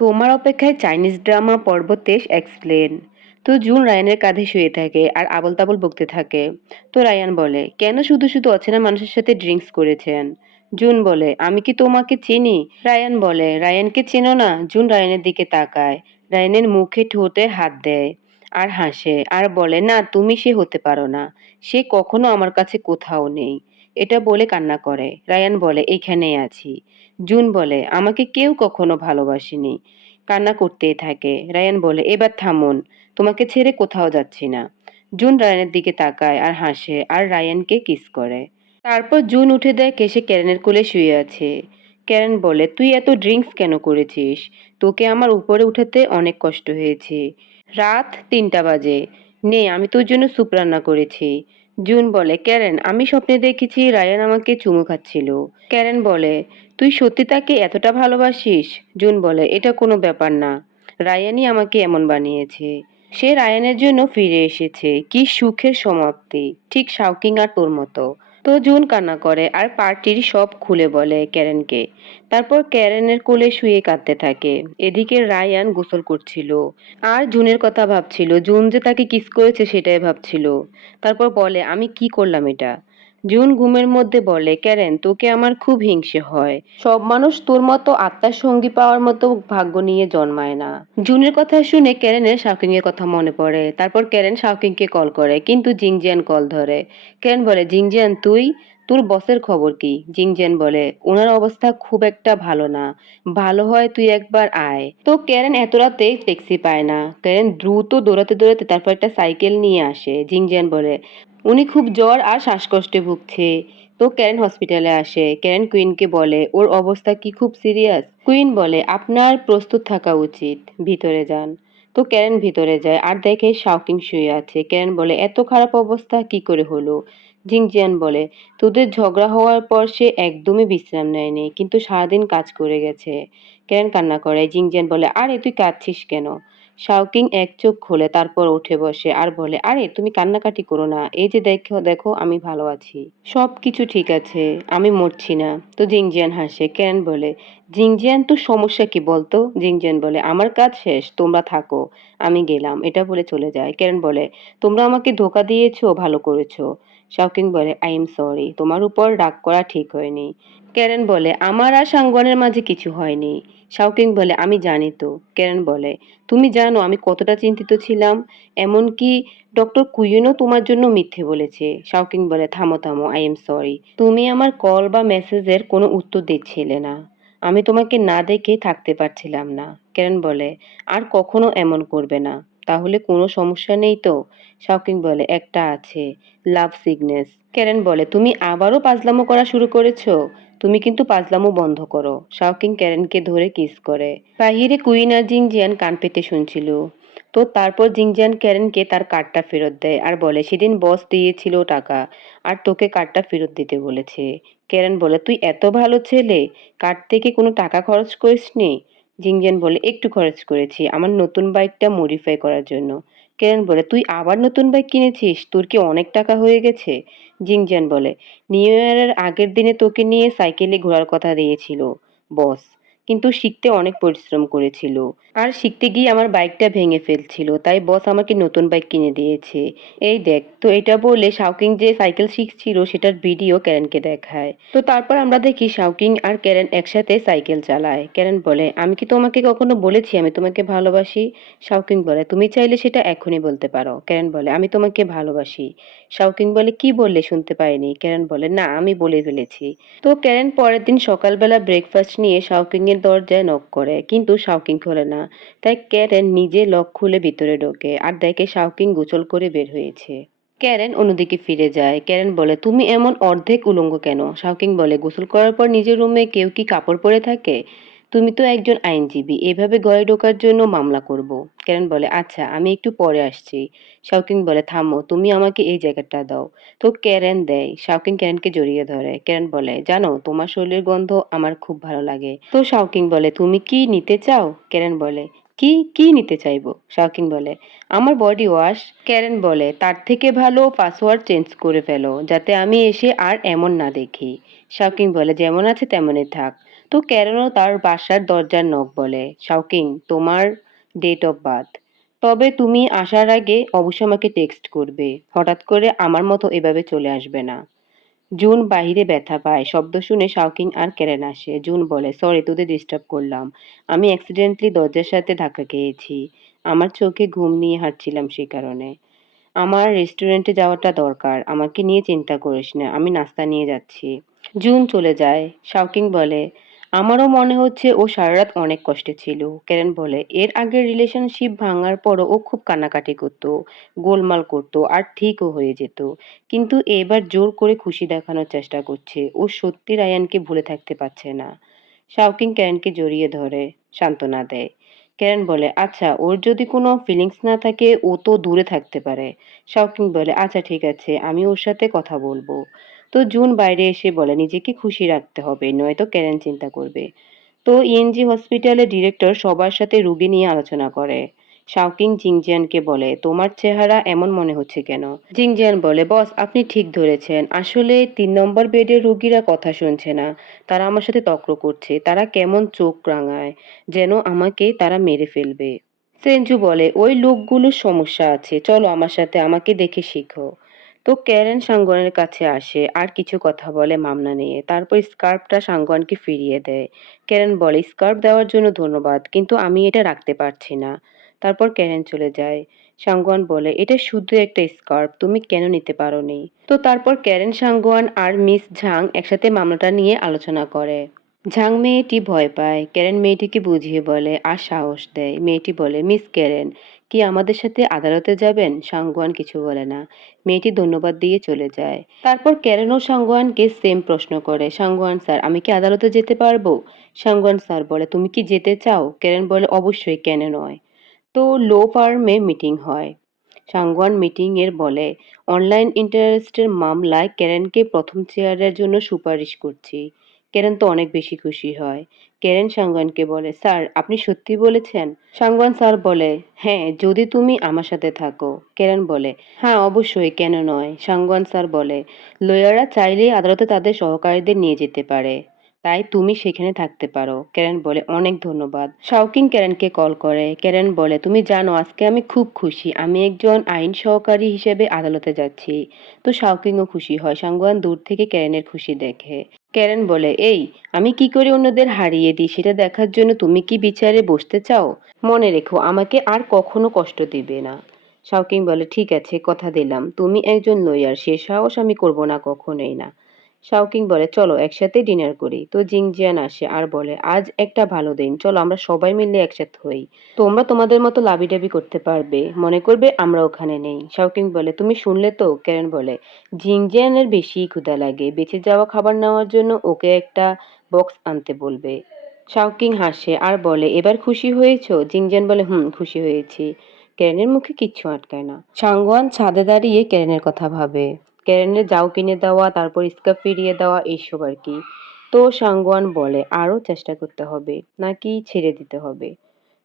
তোমার অপেক্ষায় Chinese drama পর্ব তেইশ এক্সপ্লেন। তো জুন রায়ানের কাঁধে শুয়ে থাকে আর আবল তাবল বকতে থাকে। তো রায়ান বলে, কেন শুধু শুধু অচেনা মানুষের সাথে ড্রিঙ্কস করেছেন? জুন বলে, আমি কি তোমাকে চিনি? রায়ান বলে, রায়ানকে চেনো না, জুন রায়ানের দিকে তাকায়। রায়ানের মুখে ঠোঁটে হাত দেয় আর হাসে আর বলে, না, তুমি সে হতে পারো না। সে কখনো আমার কাছে কোথাও নেই। এটা বলে কান্না করে। রায়ান বলে এখানেই আছি। জুন বলে, আমাকে কেউ কখনো ভালোবাসেনি। কান্না করতেই থাকে। রায়ান বলে, এবার থামুন, তোমাকে ছেড়ে কোথাও যাচ্ছি না। জুন রায়ানের দিকে তাকায় আর হাসে আর রায়ানকে কিস করে। তারপর জুন উঠে দেয় কেসে ক্যারেনের কোলে শুয়ে আছে। ক্যারেন বলে, তুই এত ড্রিঙ্কস কেন করেছিস? তোকে আমার উপরে উঠাতে অনেক কষ্ট হয়েছে। রাত তিনটা বাজে। নে, আমি তোর জন্য স্যুপ রান্না করেছি। জুন বলে, ক্যারেন, আমি স্বপ্নে দেখেছি রায়ান আমাকে চুমু খাচ্ছিল। ক্যারেন বলে, তুই সত্যি তাকে এতটা ভালোবাসিস? জুন বলে, এটা কোনো ব্যাপার না। রায়ানই আমাকে এমন বানিয়েছে। সে রায়ানের জন্য ফিরে এসেছে। কি সুখের সমাপ্তি। ঠিক শাউকিং আর তোর মতো। তো জুন কান্না করে আর পার্টির সব খুলে বলে ক্যারেনকে। তারপর ক্যারেনের কোলে শুয়ে কাঁদতে থাকে। এদিকে রায়ান গোসল করছিল। আর জুনের কথা ভাবছিল, জুন যে তাকে কিস করেছে সেটাই ভাবছিল। তারপর বলে, আমি কি করলাম এটা? জুন ঘুমের মধ্যে বলে ক্যারেন তোকে আমার খুব হিংসে হয়। সব মানুষ তোর মতো আত্মার সঙ্গী পাওয়ার মতো ভাগ্য নিয়ে জন্মায় না। জুনের কথা শুনে ক্যারেনের শাওকিং এর কথা মনে পড়ে। তারপর ক্যারেন শাওকিংকে কল করে, কিন্তু জিংজিয়ান কল ধরে। ক্যারেন বলে, জিংজিয়ান, তুই? তোর বসের খবর কি? জিংজিয়ান বলে, ওনার অবস্থা খুব একটা ভালো না। ভালো হয় তুই একবার আয়। তো ক্যারেন এত রাতে ট্যাক্সি পায় না। ক্যারেন দ্রুত দৌড়াতে দৌড়াতে তারপর একটা সাইকেল নিয়ে আসে। জিংজিয়ান বলে উনি খুব জ্বর আর শ্বাসকষ্টে ভুগছে। তো ক্যারেন হসপিটালে আসে। ক্যারেন কুইনকে বলে, ওর অবস্থা কি খুব সিরিয়াস? কুইন বলে, আপনার প্রস্তুত থাকা উচিত। ভিতরে যান। তো ক্যারেন ভিতরে যায় আর দেখে শাওকিং শুয়ে আছে। ক্যারেন বলে, এত খারাপ অবস্থা, কি করে হলো? জিংজিয়ান বলে, তোদের ঝগড়া হওয়ার পর সে একদমই বিশ্রাম নেয়নি, কিন্তু সারাদিন কাজ করে গেছে। ক্যারেন কান্না করে। জিংজিয়ান বলে, আরে, তুই কাঁদছিস কেন? শাওকিং এক চোখ খোলে, তারপর উঠে বসে আর বলে, আরে, তুমি কান্নাকাটি করো না। এই যে দেখো দেখো, আমি ভালো আছি। সব কিছু ঠিক আছে, আমি মরছি না। তো জিংজিয়ান হাসে। ক্যারেন বলে, জিংজিয়ান তো সমস্যা কি বলতো? জিংজিয়ান বলে, আমার কাজ শেষ, তোমরা থাকো, আমি গেলাম। এটা বলে চলে যায়। ক্যারেন বলে, তোমরা আমাকে ধোকা দিয়েছ, ভালো করেছ। শাওকিং বলে, আই এম সরি, তোমার উপর রাগ করা ঠিক হয়নি। ক্যারেন বলে, আমার আর সাংগনের মাঝে কিছু হয়নি। শাওকিং বলে, আমি জানি তো। ক্যারেন বলে, তুমি জানো আমি কতটা চিন্তিত ছিলাম, এমনকি ডক্টর কুইনও তোমার জন্য মিথ্যে বলেছে। শাওকিং বলে, থামো থামো, আই এম সরি, তুমি আমার কল বা মেসেজের কোনো উত্তর দিচ্ছিলে না। আমি তোমাকে না দেখে থাকতে পারছিলাম না। ক্যারেন বলে, আর কখনো এমন করবে না। তাহলে কোনো সমস্যা নেই তো? শাওকিং বলে, একটা আছে লাভ সিগনেস ক্যারেন বলে, তুমি আবারও পাজলামো করা শুরু করেছ? তুমি কিন্তু পাজলামো বন্ধ করো। শাওকিং ক্যারেনকে ধরে কিস করে। বাহিরে কুইন আর জিংজিয়ান কান পেতে শুনছিল। তো তারপর জিংজিয়ান ক্যারেনকে তার কার্ডটা ফেরত দেয় আর বলে, সেদিন বস দিয়েছিল টাকা আর তোকে কার্ডটা ফেরত দিতে বলেছে। ক্যারেন বলে, তুই এত ভালো ছেলে, কার্ড থেকে কোনো টাকা খরচ করিসনি? জিংজিয়ান বলে, একটু খরচ করেছি, আমার নতুন বাইকটা মডিফাই করার জন্য। কেরেন বলে, তুই আবার নতুন বাইক কিনেছিস? তোর কি অনেক টাকা হয়ে গেছে? জিংজিয়ান বলে, নিউ ইয়ারের আগের দিনে তোকে নিয়ে সাইকেলে ঘোরার কথা দিয়েছিল, বস। কিন্তু শিখতে অনেক পরিশ্রম করেছিল। আর শিখতে গিয়ে আমার বাইকটা ভেঙে ফেলছিল, তাই বস আমাকে নতুন বাইক কিনে দিয়েছে। এই দেখ, তো এটা বলে শাওকিং যে সাইকেল শিখছিল, সেটার ভিডিও ক্যারেনকে দেখায়। তো তারপর আমরা দেখি শাওকিং আর ক্যারেন একসাথে সাইকেল চালায়। ক্যারেন বলে, আমি কি তোমাকে কখনো বলেছি আমি তোমাকে ভালোবাসি? শাওকিং বলে, তুমি চাইলে সেটা এখনই বলতে পারো। ক্যারেন বলে, আমি তোমাকে ভালোবাসি। শাওকিং বলে, কি বললে শুনতে পাইনি? ক্যারেন বলে, না, আমি বলে ফেলেছি। তো ক্যারেন পরের দিন সকালবেলা ব্রেকফাস্ট নিয়ে শাওকিং এর দরজায় নক করে, কিন্তু শাওকিং খোলে না। তাই ক্যারেন নিজে লক খুলে ভিতরে ঢোকে আর দেখে শাওকিং গোচল করে বের হয়েছে। ক্যারেন অন্যদিকে ফিরে যায়। ক্যারেন বলে, তুমি এমন অর্ধেক উলঙ্গ কেন? শাওকিং বলে, গোসল করার পর নিজের রুমে কেউ কি কাপড় পরে থাকে? তুমি তো একজন আইনজীবী, এভাবে ঘরে ঢোকার জন্য মামলা করব। ক্যারেন বলে আচ্ছা আমি একটু পরে আসছি। শাওকিং বলে, থামো, তুমি আমাকে এই জায়গাটা দাও। তো ক্যারেন দেয় শাওকিং ক্যারেনকে জড়িয়ে ধরে। ক্যারেন বলে, জানো, তোমার শরীরের গন্ধ আমার খুব ভালো লাগে। তো শাওকিং বলে, তুমি কি নিতে চাও? ক্যারেন বলে, কি কি নিতে চাইব? শাওকিং বলে, আমার বডি ওয়াশ। ক্যারেন বলে, তার থেকে ভালো পাসওয়ার্ড চেঞ্জ করে ফেলো, যাতে আমি এসে আর এমন না দেখি। শাওকিং বলে, যেমন আছে তেমনই থাক। তো ক্যারেনও তার বাসার দরজার নখ বলে? শাওকিং তোমার ডেট অফ বার্থ তবে তুমি আসার আগে অবশ্যই আমাকে টেক্সট করবে। হঠাৎ করে আমার মতো এভাবে চলে আসবে না। জুন বাহিরে ব্যথা পায়। শব্দ শুনে শাওকিং আর ক্যারেন আসে। জুন বলে সরি তোদের ডিস্টার্ব করলাম। আমি অ্যাক্সিডেন্টলি দরজার সাথে ধাক্কা খেয়েছি। আমার চোখে ঘুম নিয়ে হাঁটছিলাম সে কারণে। আমার রেস্টুরেন্টে যাওয়াটা দরকার। আমাকে নিয়ে চিন্তা করিস না। আমি নাস্তা নিয়ে যাচ্ছি। জুন চলে যায়। শাওকিং বলে আমারও মনে হচ্ছে ও সারা রাত অনেক কষ্টে ছিল। ক্যারেন বলে, এর আগের রিলেশনশিপ ভাঙার পরও ও খুব কান্নাকাটি করতো, গোলমাল করতো আর ঠিকও হয়ে যেত। কিন্তু এবার জোর করে খুশি দেখানোর চেষ্টা করছে। ও সত্যি রায়ানকে ভুলে থাকতে পারছে না। শাওকিং ক্যারেনকে জড়িয়ে ধরে, সান্ত্বনা দেয়। ক্যারেন বলে আচ্ছা ওর যদি কোনো ফিলিংস না থাকে, ও তো দূরে থাকতে পারে। শাওকিং বলে আচ্ছা ঠিক আছে, আমি ওর সাথে কথা বলব। তো জুন বাইরে এসে বলে, নিজেকে খুশি রাখতে হবে, নয়তো ক্যারেন চিন্তা করবে। তো ইএনজি হসপিটালের ডিরেক্টর সবার সাথে রুগী নিয়ে আলোচনা করে। শাওকিং জিংজিয়ানকে বলে, তোমার চেহারা এমন মনে হচ্ছে কেন? জিংজিয়ান বলে, বস, আপনি ঠিক ধরেছেন। আসলে তিন নম্বর বেডের রুগীরা কথা শুনছে না। তারা আমার সাথে তক্র করছে। তারা কেমন চোখ রাঙায়, যেন আমাকে তারা মেরে ফেলবে। সেঞ্জু বলে, ওই লোকগুলোর সমস্যা আছে। চলো আমার সাথে, আমাকে দেখে শিখো। তো ক্যারেন সাঙ্গনের কাছে আসে, আর কিছু কথা বলে মামলা নিয়ে। তারপর স্কার্ফটা সাঙ্গওয়ানকে ফিরিয়ে দেয়। ক্যারেন বলে, স্কার্ফ দেওয়ার জন্য ধন্যবাদ, কিন্তু আমি এটা রাখতে পারছি না। তারপর ক্যারেন চলে যায়। সাঙ্গওয়ান বলে, এটা শুধু একটা স্কার্ফ, তুমি কেন নিতে পারোনি? তো তারপর ক্যারেন সাঙ্গওয়ান আর মিস ঝাং একসাথে মামলাটা নিয়ে আলোচনা করে। ঝাং মেয়েটি ভয় পায়। ক্যারেন মেয়েটিকে বুঝিয়ে বলে, আর সাহস দেয়। মেয়েটি বলে, মিস ক্যারেন কি আমাদের সাথে আদালতে যাবেন? সাঙ্গুয়ান কিছু বলে না। মেয়েটি ধন্যবাদ দিয়ে চলে যায়। তারপর ক্যারেন ও সাঙ্গুয়ানকে সেম প্রশ্ন করে সাঙ্গুয়ান স্যার, আমি কি আদালতে যেতে পারব? সাঙ্গুয়ান স্যার বলে, তুমি কি যেতে চাও? ক্যারেন বলে, অবশ্যই কেন নয়। তো লো ফার্মে মিটিং হয়। সাঙ্গুয়ান মিটিংয়ের বলে, অনলাইন ইন্টারেস্টের মামলায় ক্যারেনকে প্রথম চেয়ারের জন্য সুপারিশ করছি। ক্যারেন তো অনেক বেশি খুশি হয়। ক্যারেন সাঙ্গওয়ানকে বলে, স্যার, আপনি সত্যি বলেছেন? সাঙ্গওয়ান স্যার বলে হ্যাঁ যদি তুমি আমার সাথে থাকো। ক্যারেন বলে হ্যাঁ অবশ্যই, কেন নয়? সাঙ্গওয়ান স্যার বলে, লয়াররা চাইলেই আদালতে তাদের সহকারীদের নিয়ে যেতে পারে। তাই তুমি সেখানে থাকতে পারো। ক্যারেন বলে, অনেক ধন্যবাদ। শাওকিং ক্যারেনকে কল করে ক্যারেন বলে, তুমি জানো, আজকে আমি খুব খুশি। আমি একজন আইন সহকারী হিসেবে আদালতে যাচ্ছি। তো শাওকিংও খুশি হয়। সাঙ্গুয়ান দূর থেকে ক্যারেনের খুশি দেখে। ক্যারেন বলে, এই, আমি কি করে অন্যদের হারিয়ে দিই? সেটা দেখার জন্য তুমি কি বিচারে বসতে চাও? মনে রেখো, আমাকে আর কখনো কষ্ট দিবে না। শাওকিং বলে, ঠিক আছে, কথা দিলাম। তুমি একজন লয়ার, সে সাহস আমি করব না কখনোই না। শাওকিং বলে, চলো, একসাথে ডিনার করি। তো জিংজিয়ান আসে আর বলে, আজ একটা ভালো দিন। চলো, আমরা সবাই মিলে একসাথে হই। তোমরা তোমাদের মতো লাবিডাবি করতে পারবে। মনে করবে আমরা ওখানে নেই। শাওকিং বলে, তুমি শুনলে তো? ক্যারেন বলে, জিংজিয়ানের বেশি ক্ষুধা লাগে। বেঁচে যাওয়া খাবার নেওয়ার জন্য ওকে একটা বক্স আনতে বলবে। শাওকিং হাসে আর বলে, এবার খুশি হয়েছো? জিংজিয়ান বলে, হুম, খুশি হয়েছি। ক্যারেনের মুখে কিচ্ছু আটকায় না। সাঙ্গওয়ান ছাদে দাঁড়িয়ে ক্যারেনের কথা ভাবে। ক্যারেনের যাও কিনে দেওয়া, তারপর স্কার্ফ ফিরিয়ে দেওয়া, এইসব আর কি। তো সাঙ্গোয়ান বলে, আরও চেষ্টা করতে হবে, নাকি ছেড়ে দিতে হবে?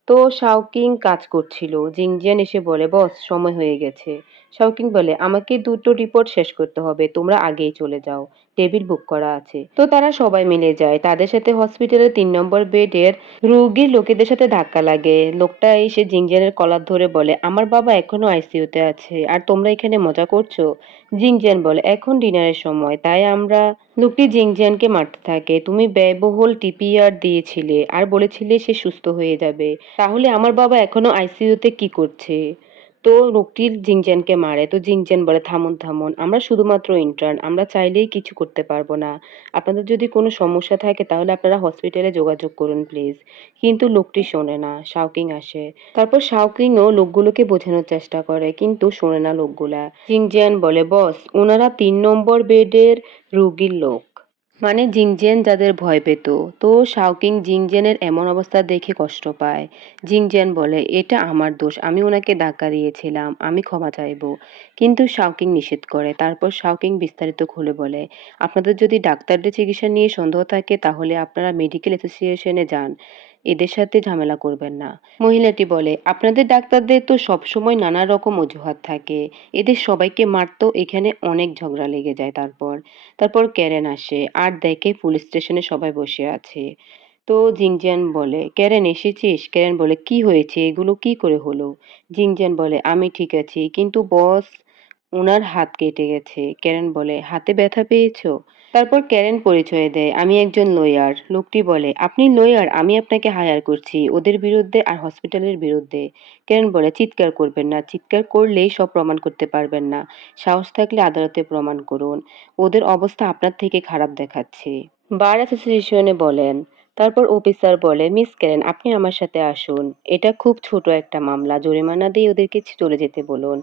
তো শাওকিং কাজ করছিল, জিংজিয়ান এসে বলে, বস, সময় হয়ে গেছে। শাওকিং বলে, আমাকে দুটো রিপোর্ট শেষ করতে হবে, তোমরা আগেই চলে যাও, টেবিল বুক করা আছে। তো তারা সবাই মিলে যায়। তাদের সাথে হসপিটালের তিন নম্বর বেডের রোগীর লোকেদের সাথে ধাক্কা লাগে। লোকটা এসে জিংজিয়ানের কলার ধরে বলে, আমার বাবা এখনও আইসিইউতে আছে, আর তোমরা এখানে মজা করছ? জিংজিয়ান বলে, এখন ডিনারের সময়, তাই আমরা লোকটি জিংজিয়ানকে মারতে থাকে। তুমি ব্যয়বহুল টিপিআর দিয়েছিলে, আর বলেছিলে সে সুস্থ হয়ে যাবে। তাহলে আমার বাবা এখনও আইসিইউতে কি করছে? তো লোকটি জিংজিয়ানকে মারে। তো জিংজিয়ান বলে, থামুন থামুন, আমরা শুধুমাত্র ইন্টার্ন আমরা চাইলেই কিছু করতে পারব না। আপনাদের যদি কোনো সমস্যা থাকে তাহলে আপনারা হসপিটালে যোগাযোগ করুন প্লিজ কিন্তু লোকটি শোনে না, শাওকিং আসে। তারপর শাওকিংও লোকগুলোকে বোঝানোর চেষ্টা করে, কিন্তু শোনে না লোকগুলা। জিংজিয়ান বলে, বস ওনারা তিন নম্বর বেডের রুগীর লোক। মানে জিংজেন যাদের ভয় পেত। তো শাওকিং জিংজেনের এমন অবস্থা দেখে কষ্ট পায়। জিংজেন বলে, এটা আমার দোষ, আমি ওনাকে ধাক্কা দিয়েছিলাম, আমি ক্ষমা চাইব। কিন্তু শাওকিং নিষেধ করে। তারপর শাওকিং বিস্তারিত খুলে বলে, আপনাদের যদি ডাক্তারদের চিকিৎসা নিয়ে সন্দেহ থাকে, তাহলে আপনারা মেডিকেল অ্যাসোসিয়েশনে যান। এদের সাথে ঝামেলা করবেন না। মহিলাটি বলে, আপনাদের ডাক্তারদের তো সবসময় নানা রকম অজুহাত থাকে। এদের সবাইকে মারতো এখানে অনেক ঝগড়া লেগে যায় তারপর। তারপর ক্যারেন আসে, আর দেখে পুলিশ স্টেশনে সবাই বসে আছে। তো জিংজিয়ান বলে, ক্যারেন, এসেছিস? ক্যারেন বলে, কি হয়েছে? এগুলো কি করে হলো? জিংজিয়ান বলে, আমি ঠিক আছি, কিন্তু বস ওনার হাত কেটে গেছে। ক্যারেন বলে, হাতে ব্যথা পেয়েছ? তারপর ক্যারেন পরিচয় দেয়, আমি একজন লয়ার লোকটি বলে, আপনি লয়ার আমি আপনাকে হায়ার করছি, ওদের বিরুদ্ধে আর হসপিটালের বিরুদ্ধে। ক্যারেন বলে, চিৎকার করবেন না, চিৎকার করলেই সব প্রমাণ করতে পারবেন না। সাহস থাকলে আদালতে প্রমাণ করুন। ওদের অবস্থা আপনার থেকে খারাপ দেখাচ্ছে। বার অ্যাসোসিয়েশনে বলেন, তারপর অফিসার বলে, মিস ক্যারেন, আপনি আমার সাথে আসুন। এটা খুব ছোট একটা মামলা, জরিমানা দিয়ে ওদেরকে চলে যেতে বলুন।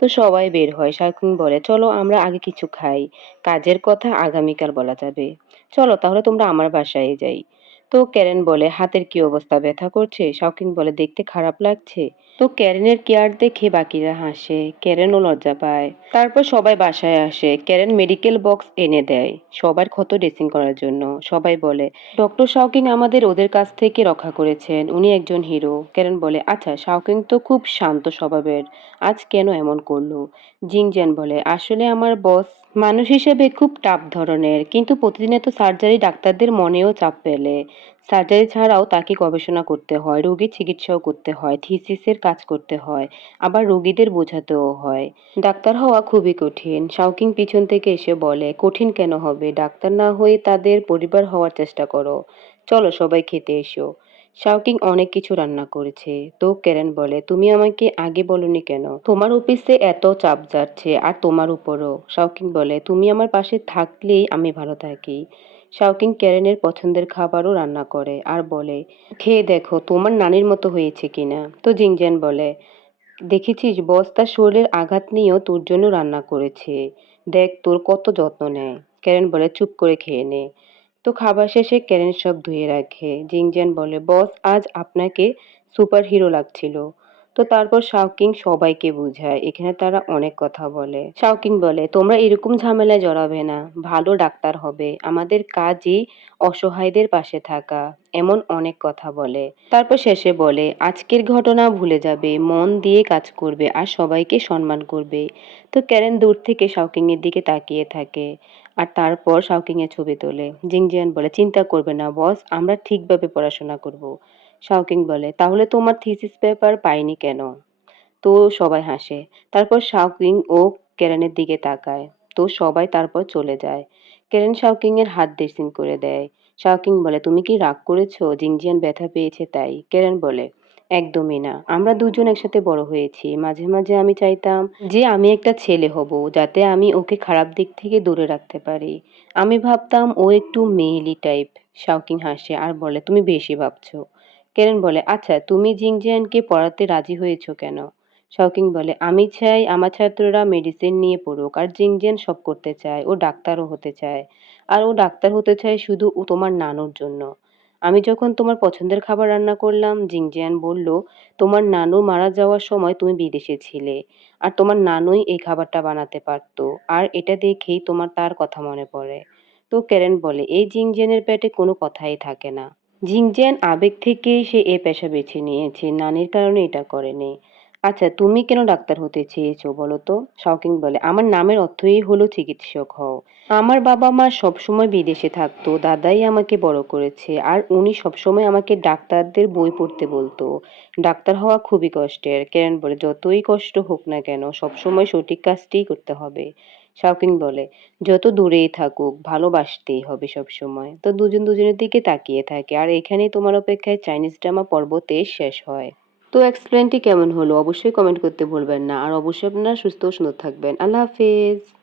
তো সবাই বের হয়। শাকিং বলে, চলো আমরা আগে কিছু খাই। কাজের কথা আগামীকাল বলা যাবে। চলো তাহলে তোমরা আমার বাসায় যাই। তো ক্যারেন বলে, হাতের কি অবস্থা? ব্যথা করছে? শাওকিন বলে, দেখতে খারাপ লাগছে। তো ক্যারেনের কেয়ার দেখে বাকিরা হাসে। ক্যারেনও লজ্জা পায়। তারপর সবাই বাসায় আসে। ক্যারেন মেডিকেল বক্স এনে দেয় সবার ক্ষত ড্রেসিং করার জন্য। সবাই বলে, ডক্টর শাওকিং আমাদের ওদের কাছ থেকে রক্ষা করেছেন। উনি একজন হিরো। ক্যারেন বলে আচ্ছা শাওকিং তো খুব শান্ত স্বভাবের। আজ কেন এমন করল? জিংজেন বলে, আসলে আমার বস মানুষ হিসেবে খুব টাফ ধরনের, কিন্তু প্রতিদিন তো সার্জারি ডাক্তারদের মনেও চাপ ফেলে সার্জারি ছাড়াও তাকে গবেষণা করতে হয়, রোগীর চিকিৎসাও করতে হয় থিসিসের কাজ করতে হয়, আবার রোগীদের বোঝাতেও হয়। ডাক্তার হওয়া খুবই কঠিন। শাওকিং পিছন থেকে এসে বলে, কঠিন কেন হবে? ডাক্তার না হয়ে তাদের পরিবার হওয়ার চেষ্টা করো। চলো সবাই খেতে এসো। শাওকিং অনেক কিছু রান্না করেছে। তো ক্যারেন বলে, তুমি আমাকে আগে বলনি কেন? তোমার অফিসে এত চাপ যাচ্ছে আর তোমার উপরও। শাওকিং বলে, তুমি আমার পাশে থাকলেই আমি ভালো থাকি। শাওকিং ক্যারেনের পছন্দের খাবারও রান্না করে আর বলে, খেয়ে দেখো, তোমার নানির মতো হয়েছে কিনা? তো জিংজেন বলে, দেখেছিস, বস তার শরীরের আঘাত নিয়েও তোর জন্য রান্না করেছে। দেখ, তোর কত যত্ন নেয়। ক্যারেন বলে, চুপ করে খেয়ে নে। তো খাবার শেষে ক্যারেন সব ধুয়ে রাখে। জিংজান বলে, বস, আজ আপনাকে সুপার হিরো লাগছিল। তো তারপর শাওকিং সবাইকে বুঝায়। এখানে তারা অনেক কথা বলে। শাওকিং বলে, তোমরা এরকম ঝামেলায় জড়াবে না, ভালো ডাক্তার হবে। আমাদের কাজই অসহায়দের পাশে থাকা। এমন অনেক কথা বলে। তারপর শেষে বলে, আজকের ঘটনা ভুলে যাবে, মন দিয়ে কাজ করবে আর সবাইকে সম্মান করবে। তো ক্যারেন দূর থেকে শাওকিং এর দিকে তাকিয়ে থাকে। আর তারপর শাওকিং এর ছবি তোলে। জিংজিয়ান বলে, চিন্তা করবে না বস, আমরা ঠিকভাবে পড়াশোনা করব। শাওকিং বলে। তাহলে তোমার থিসিস পেপার পাইনি কেন? তো সবাই হাসে। তারপর শাওকিং ও কেরেনের দিকে তাকায়। তো সবাই তারপর চলে যায়। কেরেন শাওকিং এর হাত ড্রেসিং করে দেয়। শাওকিং বলে, তুমি কি রাগ করেছ? জিংজিয়ান ব্যথা পেয়েছে তাই? কেরেন বলে, একদমই না। আমরা দুজন একসাথে বড় হয়েছি। মাঝে মাঝে আমি চাইতাম যে আমি একটা ছেলে হব, যাতে আমি ওকে খারাপ দিক থেকে দূরে রাখতে পারি। আমি ভাবতাম ও একটু মেয়েলি টাইপ শাওকিং হাসে আর বলে, তুমি বেশি ভাবছ। কেরেন বলে আচ্ছা তুমি জিংজিয়ানকে পড়াতে রাজি হয়েছো কেন? শৌকিং বলে, আমি চাই আমার ছাত্ররা মেডিসিন নিয়ে পড়ুক, আর জিংজিয়ান সব করতে চায়, ও ডাক্তারও হতে চায়, আর ও ডাক্তার হতে চায় শুধু ও তোমার নানুর জন্য। আমি যখন তোমার পছন্দের খাবার রান্না করলাম জিংজিয়ান বলল, তোমার নানু মারা যাওয়ার সময় তুমি বিদেশে ছিলে, আর তোমার নানুই এই খাবারটা বানাতে পারতো, আর এটা দেখেই তোমার তার কথা মনে পড়ে। তো কেরেন বলে, এই জিংজিয়ানের পেটে কোনো কথাই থাকে না। জিংজিয়ান আবেগ থেকেই সে এ পেশা বেছে নিয়েছে। নানির কারণে এটা করেনি। আচ্ছা তুমি কেন ডাক্তার হতে চেয়েছো বলো তো? শৌকিং বলে, আমার নামের অর্থই হলো চিকিৎসক হও। আমার বাবা মা সবসময় বিদেশে থাকতো, দাদাই আমাকে বড় করেছে, আর উনি সবসময় আমাকে ডাক্তারদের বই পড়তে বলতো। ডাক্তার হওয়া খুবই কষ্টের। কেরেন বলে, যতই কষ্ট হোক না কেন, সবসময় সঠিক কাজটিই করতে হবে। শাওকিং বলে। যত দূরেই থাকুক, ভালোবাসতেই হবে সব সময় তো দুজন দুজনের দিকে তাকিয়ে থাকে। আর এখানেই তোমার অপেক্ষায় চাইনিজ ড্রামা পর্ব তেইশ শেষ হয়। তো এক্সপ্লেনটি কেমন হলো? অবশ্যই কমেন্ট করতে ভুলবেন না। আর অবশ্যই আপনারা সুস্থ ও সুন্দর থাকবেন। আল্লাহ হাফিজ।